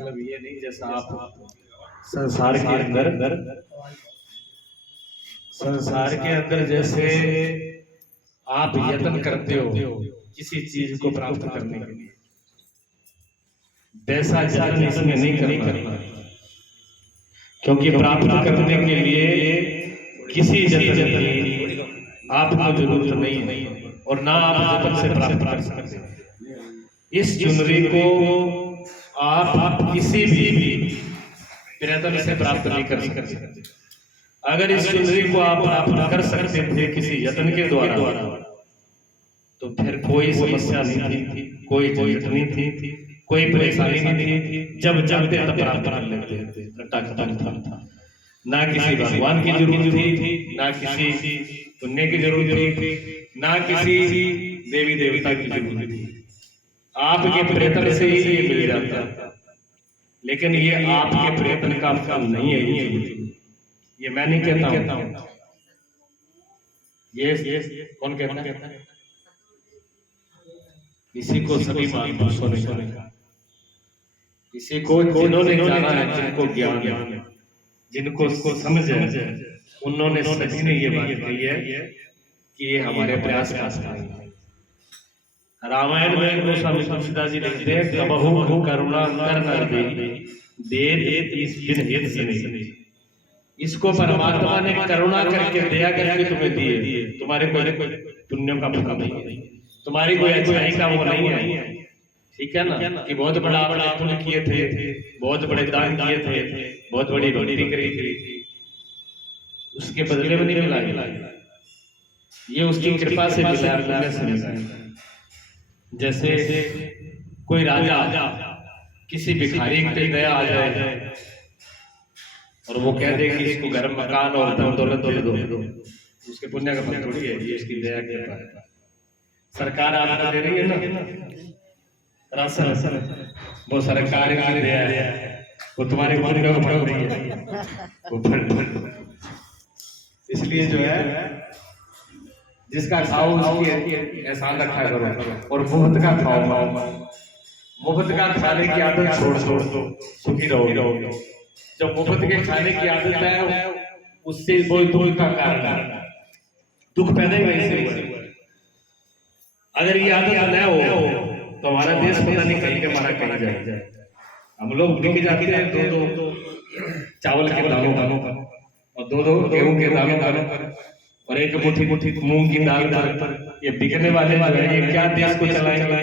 मतलब ये नहीं जैसा आप संसार के अंदर जैसे आप यत्न करते हो किसी चीज को प्राप्त करने के लिए, वैसा यत्न इसमें नहीं करना, क्योंकि प्राप्त करने के लिए किसी यत्न की आपको जरूरत नहीं है और ना आप यत्न से प्राप्त कर सकते। इस चुनरी को आप किसी भी प्रयत्न से प्राप्त नहीं कर सकते। अगर इस चुनरी को आप प्राप्त कर सकते थे किसी यत्न के द्वारा तो फिर कोई समस्या नहीं थी, कोई झंझट नहीं थी, कोई परेशानी नहीं थी। जब चाहते तब प्राप्त कर लेते थे। ना किसी भगवान की जरूरत थी, ना किसी पुण्य की जरूरत थी, ना किसी देवी देवता की जरूरत थी। आपके प्रयत्न से ही ये मिल जाता था। लेकिन ये आपके प्रयत्न का फल नहीं है, ये मैं नहीं कहता हूं, ये कौन कहता है? इसी को सभी महापुरुषों ने कहा, इसी को जिन्होंने जाना है, जिनको ज्ञान है, जिनको उसको समझ है, उन्होंने सभी ने ये बात कही है कि ये हमारे प्रयास का फल है। रामायण में गोस्वामी तुलसीदास जी लिखते हैं, कबहु करुणा कर नर दे इस बिन हित सने। इसको परमात्मा ने करुणा करके दया करके तुम्हें दिए, तुम्हारे कोई पुण्यों का फल नहीं है, तुम्हारी कोई अच्छाई का वो नहीं है, ठीक है ना? कि बहुत बड़ा पुण्य किए थे, बहुत बड़े दान किए थे, बहुत बड़ी भक्ति करी थी, उसके बदले में नहीं मिला, ये उसकी कृपा से मिला। जैसे कोई राजा किसी भिखारी पे दया आ जाए और वो कह दे कि इसको घर मकान और धन दौलत दे दो, उसके पुण्य का फल थोड़ी है, ये उसकी दया के है। सरकार आपको दे रही है ना राशन, वो सरकार की दया है, वो तुम्हारे पुण्य का फल नहीं है, वो फल। इसलिए जो है जिसका खाओ उसकी एहसान रखा करो और मुफ्त का खाओ, मुफ्त का खाने की आदत छोड़ दो, सुखी रहो। जब मुफ्त के खाने की आदत है उससे कोई दुख का कारण, दुख पैदा ही वहीं से हुआ। अगर ये आदत न हो तो हमारा देश पता नहीं कहीं के मारा कहीं जाए। हम लोग बिक जाते हैं दो चावल के दानों पर और दो गेहूं के दानों पर और एक मुट्ठी मूंग की दाल पर। ये बिकने वाले ये क्या देश को चलाएंगे?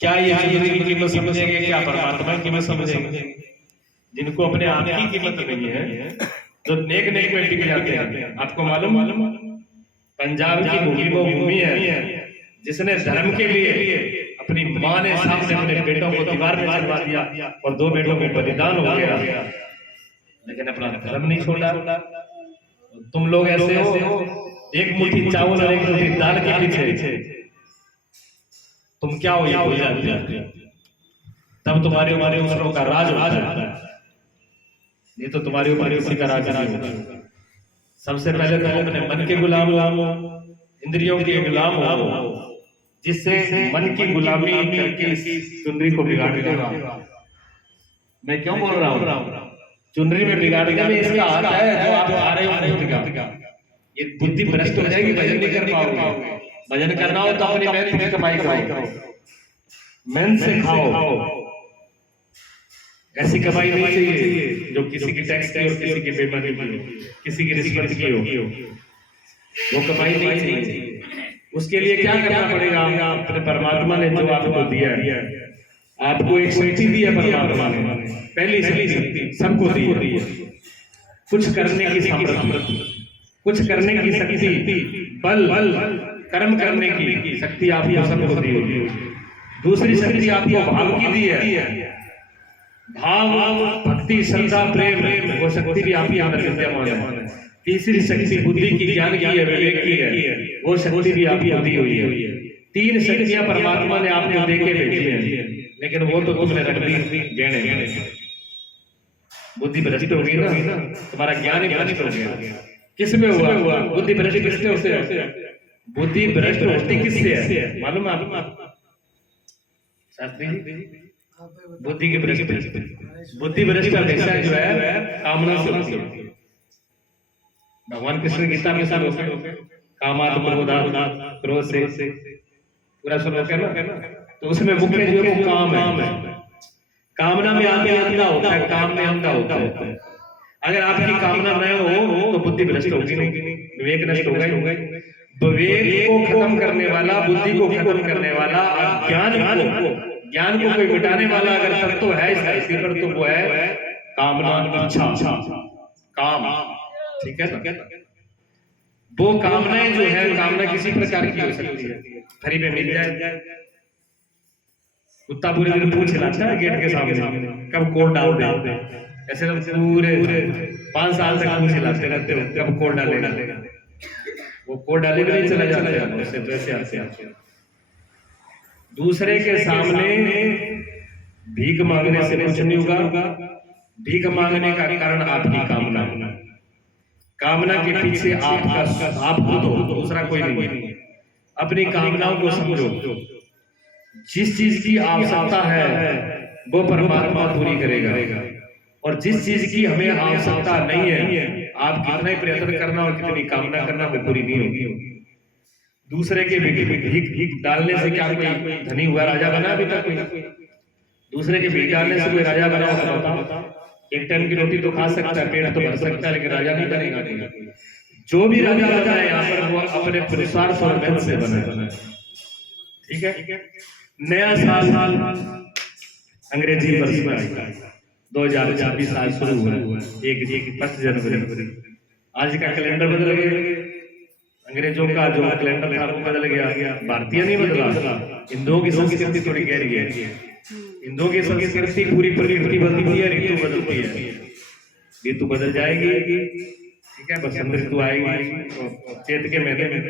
क्या ये जिंदगी की कीमत समझेंगे? क्या परमात्मा की कीमत समझेंगे? जिनको अपने आप की कीमत नहीं है, जो नेक में टिक जाते हैं। आपको मालूम पंजाब की भूमि वो भूमि है जिसने धर्म के लिए अपनी मां ने सामने अपने बेटों को दीवार में चढ़वा दिया और 2 बेटों को बलिदान हो गया, लेकिन अपना धर्म नहीं छोड़ा। तुम लोग ऐसे हो, एक मुट्ठी चावल और एक मुट्ठी दाल के पीछे तुम क्या हो, ये भूल जाते हो। तब तुम्हारे हमारे दूसरों का राज होता है, नहीं तो तुम्हारे ऊपर किसी का राज नहीं होगा। सबसे पहले तो अपने मन के गुलाम हो, इंद्रियों के गुलाम हो, जिससे मन की गुलामी करके इस चुनरी को बिगाड़ देगा। मैं क्यों बोल रहा हूँ? चुनरी में बिगाड़ने में इसका हाथ है, जो आप आ रहे हो बुद्धि का, ये बुद्धि भ्रष्ट हो जाएगी, भजन नहीं कर पाओगे। भजन करना हो तो अपनी मेहनत से कमाई करो, मेहनत से खाओ। ऐसी कमाई नहीं चाहिए जो किसी की टैक्स की और किसी की बेईमानी की हो, किसी की रिश्वत की हो, वो कमाई नहीं चाहिए। उसके लिए क्या करना पड़ेगा? अपने परमात्मा ने जो आपको दिया है, आपको एक शक्ति दी है परमात्मा ने, पहली शक्ति सबको दी है, कुछ करने की सामर्थ्य, कुछ करने की शक्ति, बल कर्म करने की शक्ति आपको सबको दी है। दूसरी शक्ति आपको भाव की दी है, भाव भक्ति श्रद्धा प्रेम, वो शक्ति भी आपके अंदर विद्यमान है। तीसरी शक्ति बुद्धि की, ज्ञान की है, विवेक की है, वो शक्ति भी आपको दी हुई है। 3 शक्तियां परमात्मा ने आपको दे के भेजी है, लेकिन वो तो तुमने रख दी गहने। बुद्धि भ्रष्ट हो गई ना, तुम्हारा ज्ञान ही भ्रष्ट हो गया। किस में हुआ? बुद्धि भ्रष्ट किससे होते हैं? बुद्धि भ्रष्ट होती किससे है मालूम है आपको शास्त्री जी? बुद्धि की भ्रष्ट, बुद्धि भ्रष्ट हमेशा जो है कामना से होती है। भगवान कृष्ण गीता में सब कामात क्रोधात, क्रोध से पूरा श्लोक है ना, तो उसमें मुख्य जो है वो काम है। कामना में आदमी अंधा होता है, काम में अंधा होता है। अगर आपकी कामना न हो तो बुद्धि भ्रष्ट होगी नहीं, विवेक नष्ट होगा ही। विवेक को खत्म करने वाला, बुद्धि को खत्म करने वाला, ज्ञान को कोई मिटाने वाला अगर तत्व है इस धरती पर तो वो है कामना, इच्छा, काम। ठीक है ना? वो कामनाएं जो है, कामना किसी प्रकार की हो सकती है। फ्री में मिल जाए, कुत्ता पूरे दिन पूछ हिलाता है गेट के सामने, कब कोड डाल दे। ऐसे लोग पूरे 5 साल तक पूछ हिलाते रहते हो, कब कोड डालेगा। वो कोड डाले भी नहीं चला जाता है उससे, तो ऐसे आते। दूसरे के सामने भीख मांगने से कुछ नहीं होगा। भीख मांगने का कारण आपकी कामना, कामना के पीछे आप खुद हो, दूसरा कोई नहीं है। अपनी कामनाओं को समझो, जिस चीज की आवश्यकता है वो परमात्मा पूरी करेगा, और जिस चीज की हमें आवश्यकता नहीं है, आप कितना ही प्रयत्न करना और कितनी कामना करना, वो पूरी नहीं होगी। दूसरे के भीख डालने से क्या कोई धनी हुआ, राजा बना अभी तक? दूसरे के भीख डालने से कोई राजा बना होगा? बताओ। एक टाइम की रोटी तो खा सकता है, पेट तो भर सकता है, लेकिन राजा नहीं बनेगा। जो भी राजा बना है यहाँ पर वो अपने पुरुषार्थ और मेहनत से बना है। ठीक है? नया साल अंग्रेजी वर्ष में 2026 आज शुरू हुआ है, 1 जनवरी। आज का कैलेंडर बदल गया, अंग्रेजों का जो कैलेंडर था वो बदल गया, भारतीय नहीं बदला। हिंदुओं की संस्कृति थोड़ी गहरी है। हिंदुओं की संस्कृति पूरी प्रकृति बदलती है, ऋतु बदलती है। ऋतु बदल जाएगी, ठीक है, बसंत ऋतु आएगी, चैत के महीने में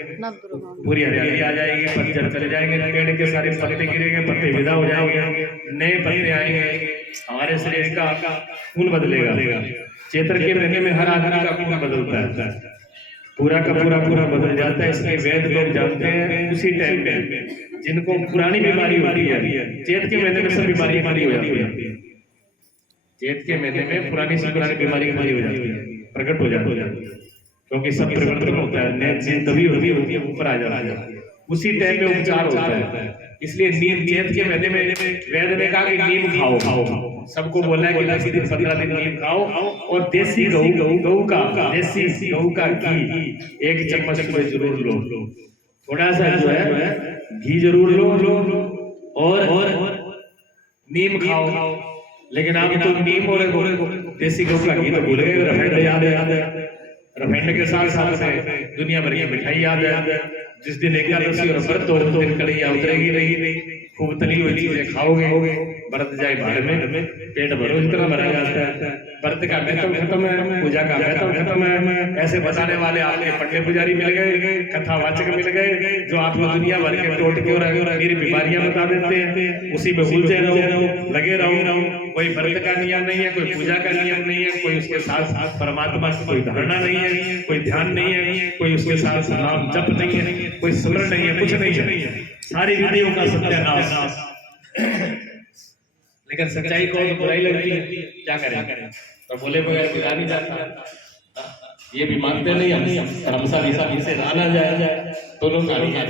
पूरी हरियाली आ जाएगी, पतझड़ चले जाएंगे, पेड़ के सारे पत्ते गिरेंगे, पत्ते विदा हो जाएंगे, नए पत्ते आएंगे, हमारे शरीर का खून बदलेगा। चैत्र के महीने में हर आदमी का खून बदलता है, पूरा का पूरा बदल जाता है। इसलिए वेद लोग जानते हैं उसी टाइम में जिनको पुरानी बीमारी होती है, चैत के महीने में सब बीमारी खड़ी हो जाती है। चैत के महीने में पुरानी से पुरानी बीमारी खड़ी हो जाती है, प्रकट हो जाती है, क्योंकि सब परिवर्तन होता है, नई चीज तभी होती है ऊपर आ जाती है। उसी टाइम में उपचार होता है। इसलिए नीम, चैत के महीने में वेद ने कहा कि नीम खाओ। सबको बोला है कि 10 दिन 15 दिन नीम खाओ, और देसी गऊ का घी 1 चम्मच में जरूर लो। थोड़ा सा जो है घी जरूर लो, और नीम खाओ। लेकिन आप तो नीम और देसी गऊ का घी तो भूल गए। रफेंड याद है, रफेंड के साथ साथ में दुनिया भर की मिठाई याद है। जिस दिन एकादशी और व्रत हो उस दिन कढ़ैया उतरेगी नहीं, खूब तली हुई चीजें खाओगे, व्रत जाए भाड़ में, पेट भरो इतना भरा जाता है। व्रत का महत्व खत्म है, पूजा का महत्व खत्म है। ऐसे बताने वाले आपके पंडित पुजारी मिल गए, कथावाचक मिल गए, जो आपको दुनिया भर के टोटके और बीमारियां बता देते हैं। उसी में उलझे रहो, लगे रहो। कोई व्रत का नियम नहीं है, कोई पूजा का नियम नहीं है, कोई उसके साथ साथ परमात्मा की कोई धारणा नहीं है, कोई ध्यान नहीं है, कोई उसके साथ नाम जप नहीं है, कोई स्मरण नहीं है, कुछ नहीं है। सारी विधियों का सत्यानाश। लेकिन सच्चाई को बुराई लगती है, क्या करें? तो बोले बगैर बुरा नहीं जाता। ये भी मानते नहीं हम, धर्मशाला से आना जाए दोनों का नहीं है।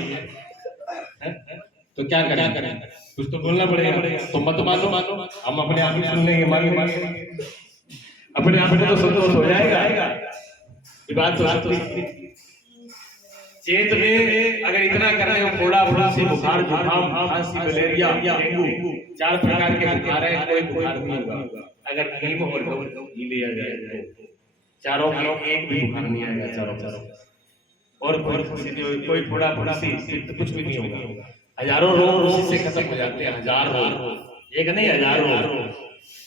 तो क्या करें? कुछ तो बोलना पड़ेगा। तो मत मानो, हम अपने आप ही सुन लेंगे, मान अपने आप को तो संतोष हो जाएगा। ये बात तो चेत में अगर इतना करने को फोड़ा फुंसी, बुखार, जुकाम, खांसी, मलेरिया, डेंगू, 4 प्रकार के बुखार है, कोई बुखार नहीं होगा। अगर नीम और घी लिया जाए तो चारों एक भी बुखार नहीं आएगा, चारों। और कोई फोड़ा फुंसी कुछ भी नहीं होगा। हजारों रोग उसी से खत्म हो जाते हैं, 1000 रोग, एक नहीं 1000 रोग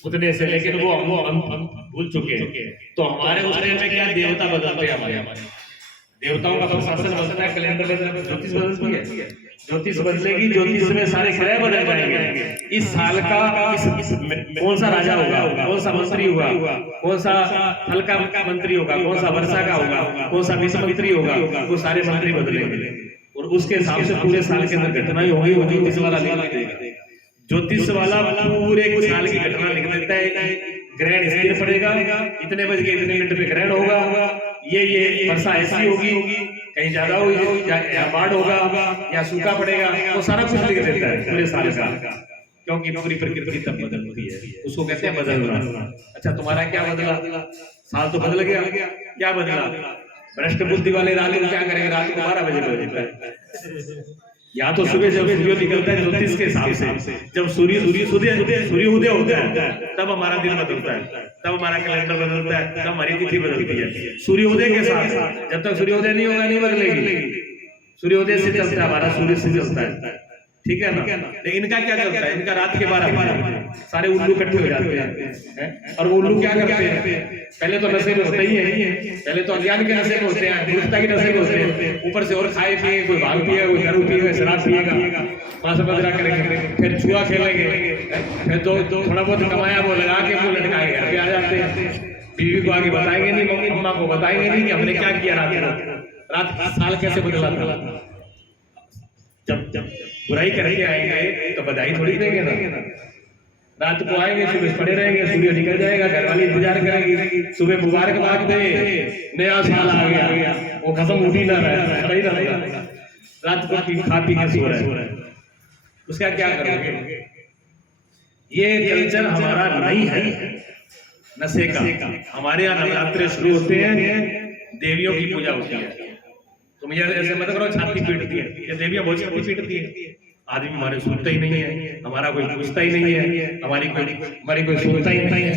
उतने से। लेकिन वो हम भूल चुके हैं। तो हमारे उस टाइम में क्या देवता बदलते हैं, हमारे देवताओं का प्रशासन बदलता है, कैलेंडर बदलता है, ज्योतिष बदलती है। ज्योतिष बदलेगी, ज्योतिष में सारे ग्रह बदल जाएंगे। इस साल का कौन सा राजा होगा, कौन सा मंत्री होगा, कौन सा फल का मंत्री होगा, कौन सा वर्षा का होगा, कौन सा विश्व मंत्री होगा, वो सारे मंत्री बदलेंगे। और उसके हिसाब से पूरे साल के अंदर घटनाएं होगी, वो ज्योतिष वाला नहीं देगा। ज्योतिष वाला पूरे एक साल की घटना लिख देता है, ग्रहण स्थिर पड़ेगा, इतने बज के इतने मिनट पे ग्रहण होगा, ये वर्षा ऐसी होगी, कहीं ज्यादा होगी, या बाढ़ होगा या सूखा पड़ेगा, वो सारा कुछ लिख देता है पूरे साल का। क्योंकि पूरी प्रकृति तब बदलती है, उसको कहते हैं बदलना। अच्छा तुम्हारा क्या बदला? साल तो बदल गया, क्या बदला? भ्रष्ट बुद्धि वाले रात को क्या करेंगे? रात को 12 बजे बदलता है, या तो सुबह जब सूर्य निकलता है ज्योतिष के हिसाब से, जब सूर्योदय होता है तब हमारा दिन बदलता है, तब हमारा कैलेंडर बदलता है, तब हमारी तिथि बदलती है। सूर्योदय के साथ, जब तक सूर्योदय नहीं होगा नहीं बदलेगी। सूर्योदय से चलता है हमारा, सूर्य से चलता है, ठीक है ना? लेकिन इनका क्या चलता है? इनका रात के 12 बजे सारे उल्लू इकट्ठे हो जाते हैं, और वो उल्लू क्या करते हैं? पहले तो नशे में होते ही है, पहले तो अज्ञान के नशे में होते हैं, मूर्खता के नशे में होते हैं, ऊपर से और खाए पिए, कोई भांग पिएगा, कोई दारू पिएगा, शराब पिएगा, पांच बजरा करेंगे, फिर जुआ खेलेंगे, फिर तो थोड़ा बहुत कमाया वो लगा के वो लटकाए घर पे आ जाते हैं। बीवी को आगे बताएंगे नहीं, मम्मी अम्मा को बताएंगे नहीं कि हमने क्या किया रात साल कैसे बदला था। जब बुराई करके आएंगे तो बधाई थोड़ी देंगे ना, रात को आएंगे, सुबह पड़े रहेंगे, सूर्य निकल जाएगा, घर वाले इंतजार करेंगे, सुबह मुबारकबाद दे, नया साल आ गया, वो खत्म उठी ना रहा, रात को खा पी के सो रहे, उसका क्या करोगे? ये कल्चर हमारा नहीं है नशे का। हमारे यहाँ नवरात्रे शुरू होते हैं, देवियों की पूजा होती है। तुम ये ऐसे मत करो छाती पीटती है, ये देवियां बहुत छाती पीटती है, आदमी हमारे सुनता ही नहीं है, हमारा कोई पूछता ही नहीं है, हमारी कोई सुनता ही नहीं है,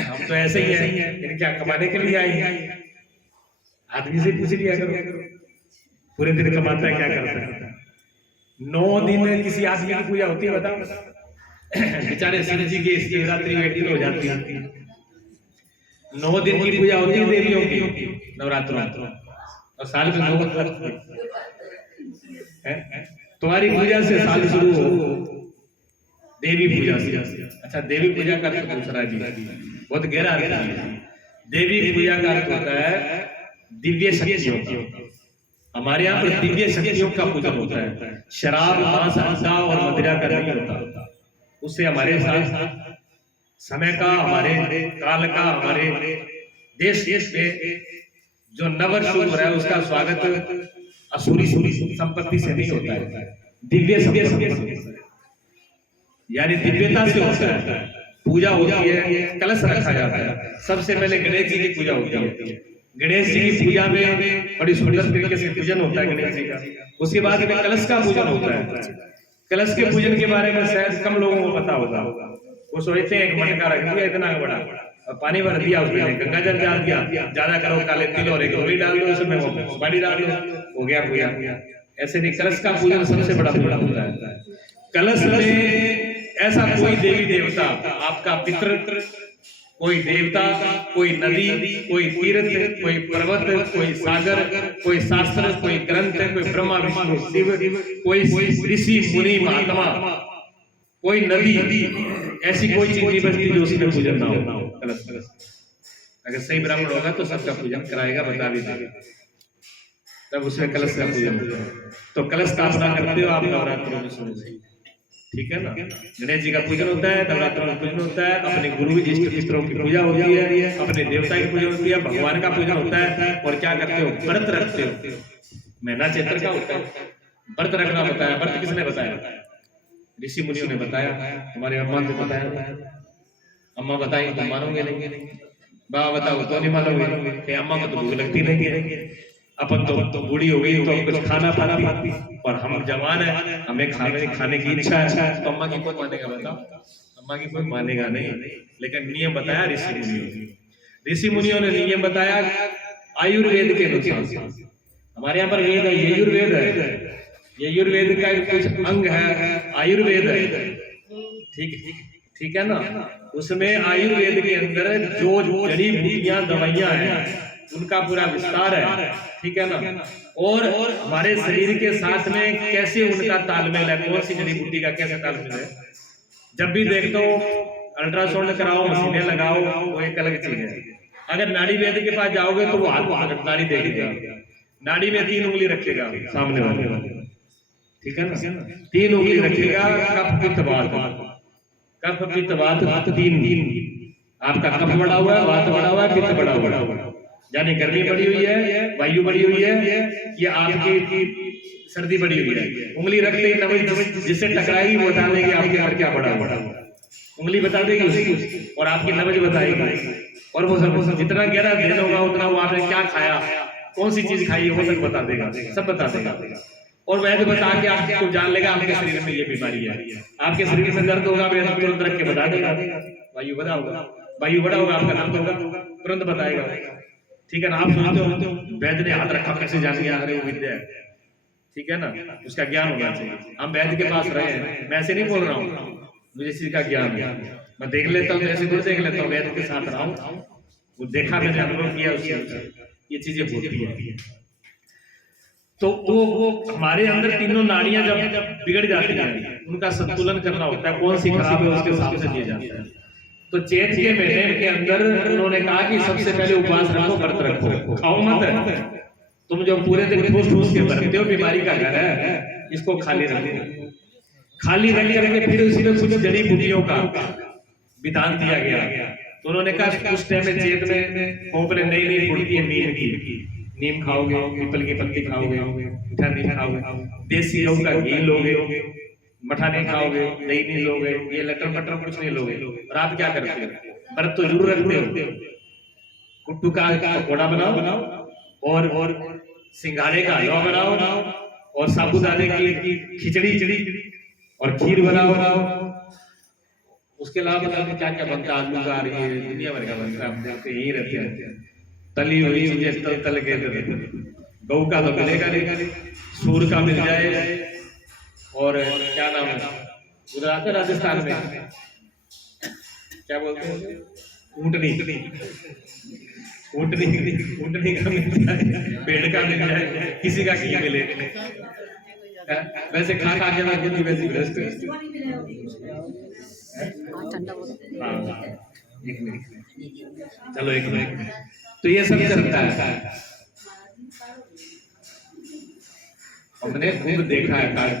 हम तो ऐसे ही हैं, इन्हें क्या कमाने के लिए आए हैं? आदमी से पूछ लिया करो, पूरे दिन कमाता है क्या करता है? 9 दिन किसी आदमी की पूजा होती है बताओ? बेचारे शिव जी की शिवरात्रि वेटी हो जाती है, 9 दिन की पूजा होती है देवियों की नवरात्र, और साल में 9 तुम्हारी पूजा से साल शुरू हो, देवी पूजा से। अच्छा देवी पूजा का अर्थ दूसरा भी बहुत गहरा अर्थ है। देवी पूजा का अर्थ होता है दिव्य शक्तियों का। हमारे यहाँ पर दिव्य शक्तियों का पूजन होता है, शराब मांस अंडा और मदिरा का नहीं होता। उससे हमारे साथ समय का, हमारे काल का, हमारे देश में जो नववर्ष हो रहा है उसका स्वागत असुरी संपत्ति से नहीं होता है, दिव्य संपत्ति यानी दिव्यता से होता है। पूजा होती है, कलश रखा जाता है, सबसे पहले गणेश जी की पूजा होती है। गणेश जी की पूजा में बड़ी सुंदर तरीके से पूजन होता है गणेश जी का। उसके बाद में कलश का पूजन होता है। कलश के पूजन के बारे में शायद कम लोगों को पता होगा। वो सोचते हैं एक मटका रख दिया इतना बड़ा और पानी भर दिया, उसमें गंगा जल डाल दिया, ज्यादा करो काले तिल और एक रोली डाल दो, उसमें वो सुपारी डाल दो, हो गया पूजा। ऐसे नहीं, कलश का पूजन सबसे बड़ा पूजा होता है। कलश में ऐसा कोई देवी देवता, आपका पितृ, कोई देवता, कोई नदी, कोई तीर्थ, कोई पर्वत, कोई सागर, कोई शास्त्र, कोई ग्रंथ, कोई ब्रह्मा विष्णु शिव, कोई ऋषि मुनि महात्मा, कोई नदी, ऐसी कोई चीज नहीं बचती जो उसमें पूजन ना हो। कलश अगर सही ब्राह्मण होगा तो सबका पूजन कराएगा, बता भी देगा, तब उसमें कलश का पूजन होता है। तो कलश स्थापना करते हो आप नवरात्रों में शुरू से, ठीक है ना? गणेश जी का पूजन होता है, नवरात्रों में पूजन होता है, अपने गुरु इष्ट पितरों की पूजा होती है, अपने देवता की पूजा होती है, भगवान का पूजन होता है। और क्या करते हो? व्रत रखते हो। महीना चैत्र का होता है, व्रत रखना बताया। व्रत किसने बताया? ऋषि मुनियों ने बताया, हमारे अम्मा ने बताया। अम्मा बताएंगे तो मानोगे नहीं, बाबा बताओ तो नहीं मानोगे। अम्मा को तो भूख लगती नहीं है, अपन तो बूढ़ी हो गई तो कुछ खाना पाती, और हम जवान है, हमें खाने की इच्छा है, तो अम्मा की कोई मानेगा? बताओ, अम्मा की कोई मानेगा नहीं। लेकिन नियम बताया ऋषि मुनियों ने। ऋषि मुनियों ने नियम बताया आयुर्वेद के अनुसार। हमारे यहाँ पर वेद है, यजुर्वेद है, यजुर्वेद का कुछ अंग है आयुर्वेद है, ठीक है ना? उसमें आयुर्वेद के अंदर जो जड़ी बूटियां दवाइयां हैं उनका पूरा विस्तार है, ठीक है ना? और हमारे शरीर के साथ में कैसे उनका तालमेल है, कौन सी जड़ी बूटी का कैसे तालमेल है। जब भी देखो अल्ट्रासाउंड कराओ, मशीनें लगाओ, वो एक अलग चीज है। अगर नाड़ी वैद्य के पास जाओगे तो वो हाथ नाड़ी देखेगा, नाड़ी में 3 उंगली रखेगा सामने वाले, ठीक है ना? 3 उंगली रखेगा, कफ पित्त वात, कफ पित्त वात तीन आपका कफ बढ़ा हुआ है, वात बढ़ा हुआ है, पित्त बढ़ा हुआ है, यानी गर्मी बढ़ी हुई है, वायु बढ़ी हुई है, ये आपकी सर्दी बढ़ी हुई है। उंगली रखते ही नवज जिससे टकराएगी वो बता देगी आपके अंदर क्या बढ़ा हुआ है, उंगली बता देगी उसकी और आपकी नवज बताएगी, और वो सब जितना गहरा दिन होगा उतना वो आपने क्या खाया, कौन सी चीज खाई, वो सब बता देगा, सब बता देगा। और वैद्य बता के आपको जान लेगा आपके शरीर में ये बीमारी है, आपके शरीर में दर्द होगा वैद्य तुरंत रख के बता देगा, वायु बढ़ा होगा, वायु बढ़ा होगा, आपका दर्द होगा तुरंत बताएगा। ठीक है ना, आप सुनते हो वैद्य ने हाथ रखा कैसे जान गया, अरे वो विद्या है, ठीक है ना, उसका ज्ञान होना चाहिए। हम वैद्य के पास रहे हैं, मैं ऐसे नहीं बोल रहा हूँ, मुझे इसी का ज्ञान है, मैं देख लेता हूँ, ऐसे दूर देख लेता हूँ, वैद्य के साथ रहा हूँ, वो देखा, मैंने अनुभव किया, ये चीजें होती है। तो वो हमारे अंदर तीनों नाड़ियां जब बिगड़ जाती हैं, उनका संतुलन करना होता है, कौन सी खराब है उसके हिसाब से दिया जाता है। तो चैत के महीने के अंदर उन्होंने कहा कि सबसे पहले उपवास रखो, व्रत रखो, खाओ मत, तुम जो पूरे दिन ठूस ठूस के भरते हो, बीमारी का घर है, इसको खाली रखो, खाली रख करके फिर उसमें कुछ जड़ी बूटियों का विधान दिया गया। तो उन्होंने कहा उस टाइम में चैत में खोपड़े नई फूटती है नीम की, नीम खाओगे, पीपल की पत्ती खाओगे, मीठा नहीं खाओगे, देसी गाय का घी लोगे, मठा नहीं खाओगे, दही नहीं लोगे, ये लटर पटर कुछ नहीं लोगे। और आप क्या करते हो, व्रत तो जरूर रखते हो, कुट्टू का पकौड़ा बनाओ और सिंघाड़े का हलवा बनाओ और साबूदाने की खिचड़ी और खीर बनाओ। उसके अलावा क्या क्या बनता है, आलू का, ये दुनिया भर का बनता है, हम देखते यही रहते हैं, तली हुई चीजें तल के, गऊ का तो मिलेगा नहीं, सूर का मिल जाए, और क्या नाम है उधर आते राजस्थान में क्या बोलते हैं, ऊंटनी का मिल जाए, पेड़ का मिल जाए, किसी का घी मिले, वैसे खा के मैं खुद वैसी बेस्ट एक मिनट, चलो एक मिनट। तो ये सब चलता है, हमने खुद देखा है, काट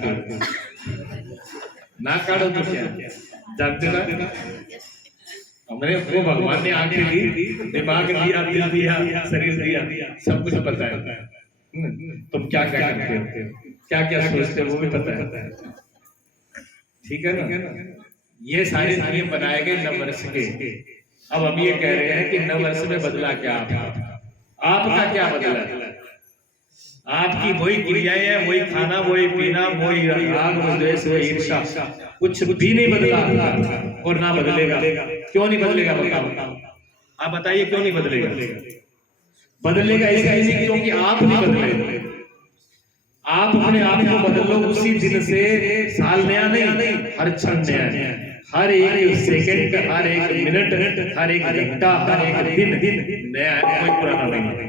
ना काटो तो क्या जानते ना, हमने वो भगवान ने आंखें दी, दिमाग दिया, दिल दिया, शरीर दिया, सब कुछ पता है, तुम क्या क्या करते हो, क्या क्या सोचते हो वो भी पता है, ठीक है ना। ये सारे नियम बनाए गए नववर्ष के। अब हम ये कह रहे हैं कि नववर्ष में बदला क्या, आपका क्या बदला, आपकी वही क्रियाएं हैं, वही खाना, वही पीना, वही राग, द्वेष, वही ईर्ष्या, कुछ भी नहीं बदला और ना बदलेगा। क्यों नहीं बदलेगा बताओ, आप बताइए क्यों नहीं बदलेगा? बदलेगा इसलिए क्योंकि आप नहीं बदले, आप अपने आप को बदल लो उसी दिन से। साल नया नहीं, हर क्षण नया है, हर एक सेकंड, हर एक मिनट, हर एक घंटा, हर एक दिन नया है, कोई पुराना नहीं।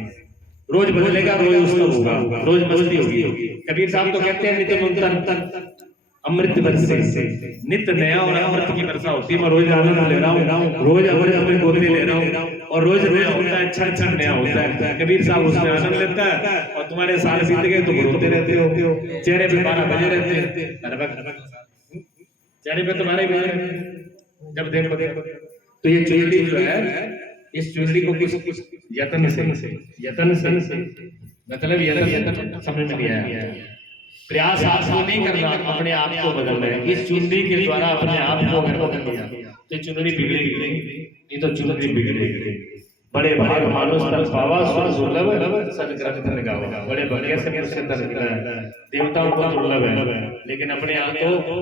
रोज बदलेगा, रोज उत्सव होगा, रोज मस्ती होगी। कबीर साहब तो कहते हैं नित्य नूतन अमृत वर्षे, नित्य नया और अमृत की वर्षा होती है। मैं रोज आनंद ले रहा हूँ, रोज अमृत गोदने ले रहा हूँ, और रोज नया होता है, क्षण क्षण नया होता है। कबीर साहब उसमें आनंद लेता है, और तुम्हारे साल बीत गए तो रोते रहते हो, चेहरे पे 12 बजे रहते हैं, चेहरे पे तुम्हारे भी जब देखो। तो ये चुनरी जो है, इस चुनरी को कुछ यत्न से मतलब यत्न समझ में नहीं आया, प्रयास आपको नहीं करना, अपने आप को बदलना है। इस चुनरी के द्वारा अपने आप को अगर बदल दिया तो चुनरी बिगड़ेगी नहीं, तो चुनरी बिगड़ेगी। बड़े भाग मानुष तन पावा, सुर दुर्लभ सदग्रंथ गावा। बड़े बढ़िया से देवताओं को दुर्लभ है, लेकिन अपने आप को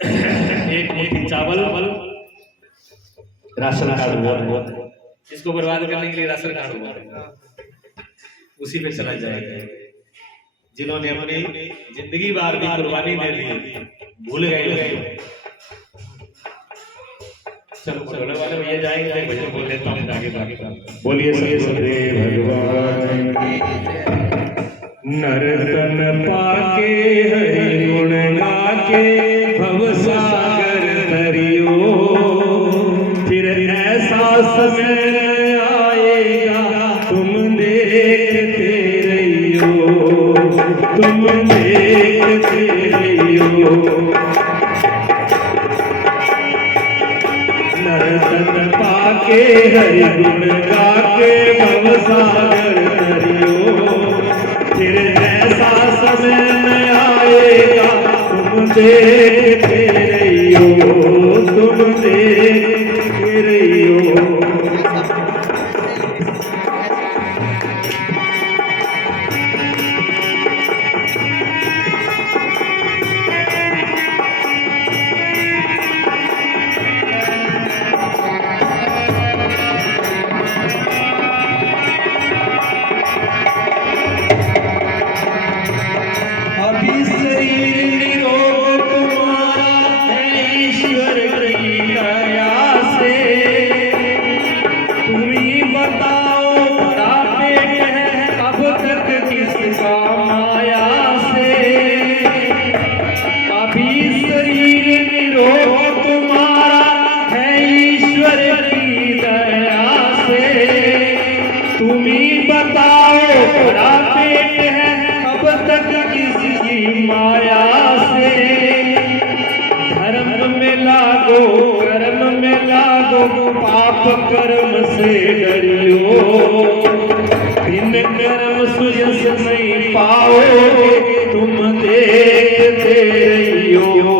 एक मुट्ठी चावल राशन कार्ड हुआ, इसको बर्बाद करने के लिए राशन कार्ड हुआ, उसी पे चला जाएगा। जिन्होंने अपनी जिंदगी बार भी कुर्बानी दे दी, भूल गए। चलो बोलने वाले भैया जाएंगे, भजन बोल लेता हूँ आगे। बोलिए सदगुरुदेव भगवान नरतन पाके हरि गुण गाके भव सागर तरियो, फिर ऐसा समय आएगा तुम देखते रहियो, तुम देखते रहियो। पाके हरि गुण गाके भव सागर तरियो। फिर ऐसा समय में आएगा तुम देखते रहियो, तुम देखते रहियो। पाप कर्म से डरियो, इन कर्म सुयस नहीं पाओगे तुम देखते रहियो।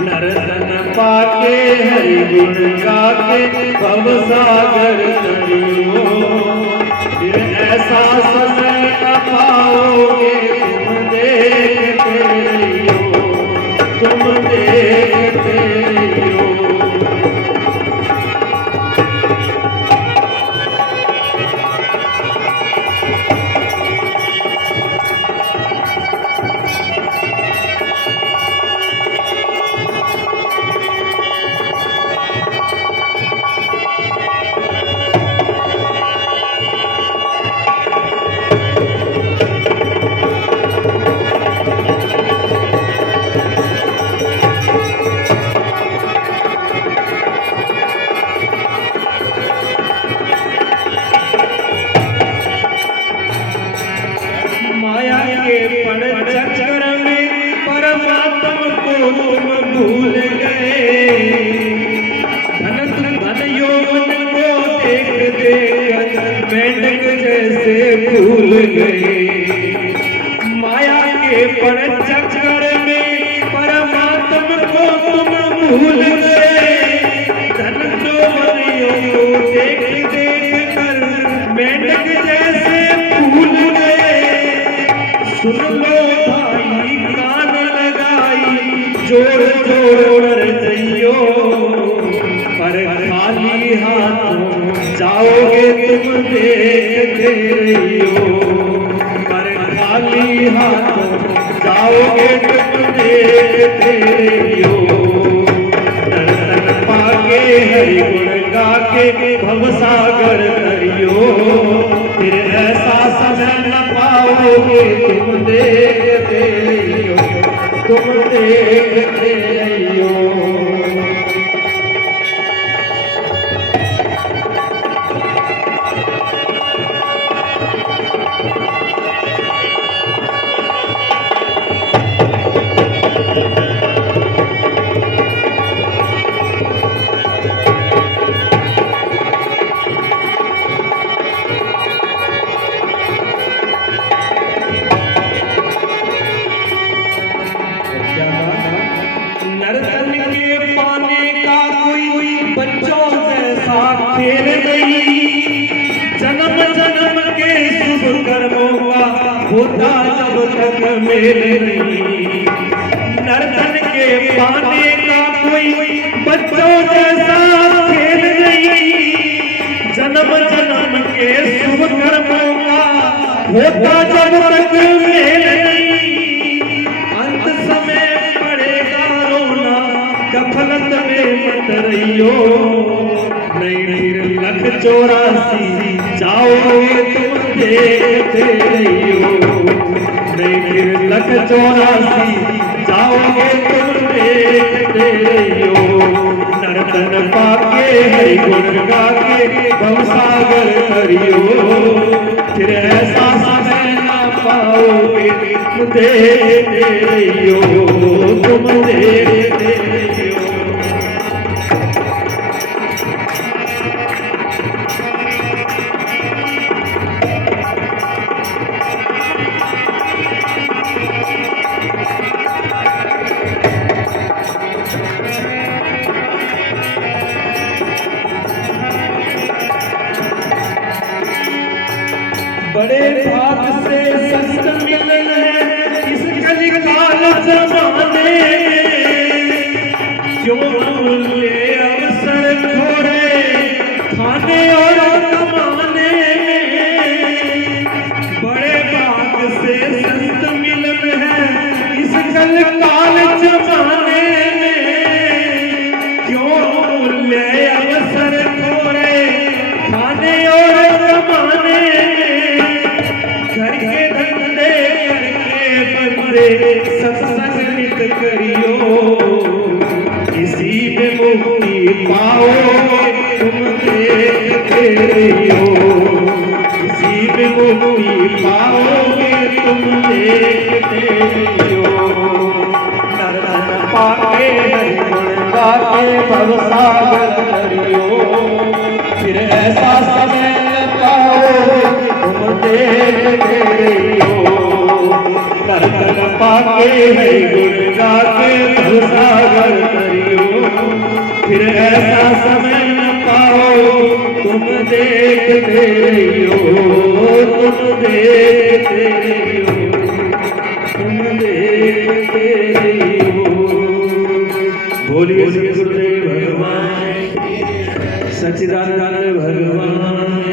नरतन पाके हरि गुण गाके भव सागर तरियो। फिर ऐसा समय न पाओगे तुम देखते रहियो, तुम देखते रहियो। भूल गए धन यौवन को देख देख मेंढक जैसे भूल गए। माया के पर चक्कर में परमात्मा को तुम भूल गए। धन यौवन को देख देख कर मेंढक जैसे भूल गए। सुन लो भाई कान लगाई जोड़ जोड़ जइयो, पर खाली हाथों जाओगे तुम देखते रहियो। पर खाली हाथों जाओगे तुम देखते रहियो। दर्शन पाके हरि गुण गाके भव सागर तरियो। फिर ऐसा समय न पाओगे तुम देखते रहियो, तुम देखते रहियो। खेल गई जन्म जन्म के शुभ कर्मों का होता जब तक मेल नहीं। नर्तन के पाने का कोई बच्चों जैसा खेल नहीं। जन्म जन्म के शुभ कर्मों का होता जब तक मेल नहीं। अंत समय पड़ेगा रोना गफलत में मत रहियो। नहीं लख 84 जाओगे तुम देखते रहियो। नहीं लख 84 जाओगे तुम देखते रहियो। नर्तन पाके हरि गुण गाके भव सागर तरियो। फिर ऐसा समय ना पाओगे तुम देखते रहियो, तुम देखते रहियो। खाने और कमाने में बड़े भाग से संत मिलन है इस कल काल जमाने में। क्यों मूल्य अवसर थोड़े खाने और कमाने में, घर के धंधे करके बंदे सत्संग नित करियो, इसी में मुक्ति पाओगे तुम देखते रहियो, इसी में मुक्ति पाओगे तुम देखते रहियो। नर नर पाके हरि गुण गाके भवसागर तरियो, फिर ऐसा समय पाओगे तुम देखते रहियो। नर नर पाके हरि गुण गाके भवसागर तरियो, फिर ऐसा समय न पाओ तुम देखते रहियो, तुम देखते रहियो, तुम देखते रहियो। बोलिए श्री गुरुदेव भगवान सच्चिदानंद भगवान।